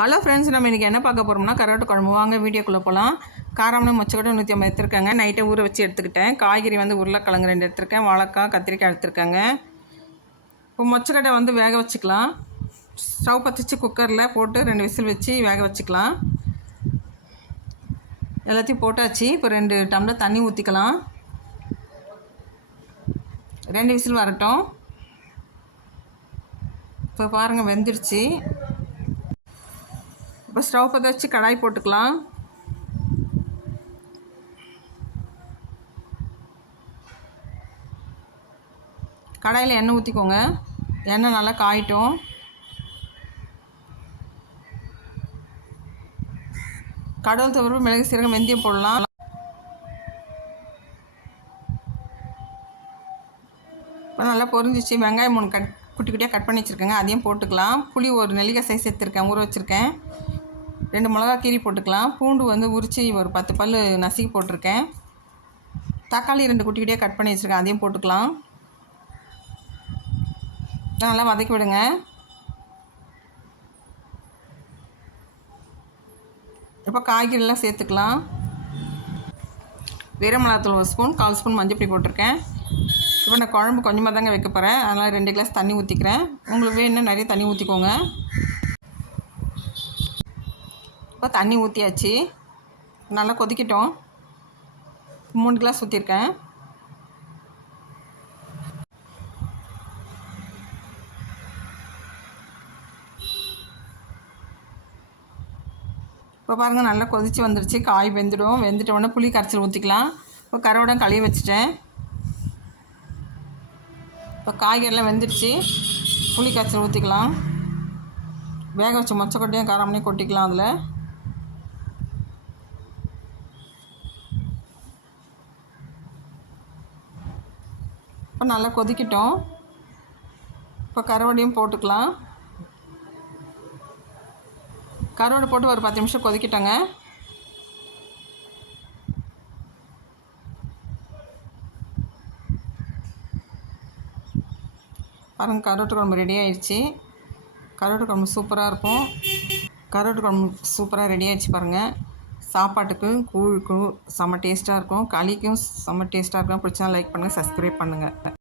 Hello friends, நம்ம இன்றைக்கி என்ன பார்க்க போகிறோம்னா கரோட்டு குழம்பு. வாங்க வீடியோக்குள்ளே போகலாம். காரம்னு மொச்சக்கொட்டை 150 எடுத்துருக்கேங்க. நைட்டை ஊற வச்சு எடுத்துக்கிட்டேன். காய்கறி வந்து உருளைக்கிழங்கு 2 எடுத்துருக்கேன். வாழைக்காய், கத்திரிக்காய் எடுத்துருக்கேங்க. இப்போ மொச்சக்கொட்டை வந்து வேக வச்சுக்கலாம். ஸ்டவ் பற்றிச்சு குக்கரில் போட்டு 2 விசில் வச்சு வேக வச்சுக்கலாம். எல்லாத்தையும் போட்டாச்சு. இப்போ 2 டம்ளர் தண்ணி ஊற்றிக்கலாம். 2 விசில் வரட்டும். இப்போ பாருங்கள், வெந்துடுச்சு. இப்போ ஸ்டவ் பற்ற வச்சு கடாய் போட்டுக்கலாம். கடாயில் எண்ணெய் ஊற்றிக்கோங்க. எண்ணெய் நல்லா காயட்டும். கடல் துவர்ப்பு, மிளகு, சீரகம், வெந்தயம் போடலாம். இப்போ நல்லா பொரிஞ்சிச்சு. வெங்காயம் 3 குட்டி குட்டியாக கட் பண்ணி வச்சுருக்கேங்க, அதையும் போட்டுக்கலாம். புளி 1 நெல்லிக்காய் சைஸ் எடுத்துருக்கேன், ஊற வச்சுருக்கேன். 2 மிளகா கீரி போட்டுக்கலாம். பூண்டு வந்து உரித்து ஒரு 10 பல் நசுக்கி போட்டிருக்கேன். தக்காளி 2 குட்டி குட்டியாக கட் பண்ணி வச்சுருக்கேன், அதையும் போட்டுக்கலாம். நல்லா வதக்கி விடுங்க. இப்போ காய்கறிலாம் சேர்த்துக்கலாம். வெறும் மிளகாத்தூள் 1 ஸ்பூன், 1/4 ஸ்பூன் மஞ்சள் பொடி போட்டிருக்கேன். இப்போ நான் குழம்பு கொஞ்சமாக தாங்க வைக்க போகிறேன், அதனால் 2 கிளாஸ் தண்ணி ஊற்றிக்கிறேன். உங்களுக்கு வேணும்னா நிறைய தண்ணி ஊற்றிக்கோங்க. இப்போ தண்ணி ஊற்றியாச்சு. நல்லா கொதிக்கட்டும். 3 கிளாஸ் ஊற்றிருக்கேன். இப்போ பாருங்கள், நல்லா கொதித்து வந்துடுச்சு. காய் வெந்துடும். வெந்துட்ட உடனே புளி கரைச்சல் ஊற்றிக்கலாம். இப்போ கருவாடை கழுவி வச்சுட்டேன். இப்போ காய்கறிலாம் வெந்துடுச்சு. புளி கரைச்சல் ஊற்றிக்கலாம். வேக வச்ச மொச்சக்கொட்டையும் காரமணியும் கொட்டிக்கலாம். அதில் இப்போ நல்லா கொதிக்கட்டும். இப்போ கருவாடையும் போட்டுக்கலாம். கருவாடை போட்டு ஒரு 10 நிமிஷம் கொதிக்கிட்டோங்க. பாருங்கள், கருவாட்டு குழம்பு ரெடி ஆயிடுச்சு. கருவாட்டு குழம்பு சூப்பராக இருக்கும். கருவாட்டு குழம்பு சூப்பராக ரெடி ஆகிடுச்சு பாருங்கள். சாப்பாட்டுக்கும் கூழுக்கும் செம்ம டேஸ்ட்டாக இருக்கும். களிக்கும் செம்ம டேஸ்ட்டாக இருக்கும். பிடிச்சா லைக் பண்ணுங்கள், சப்ஸ்கிரைப் பண்ணுங்கள்.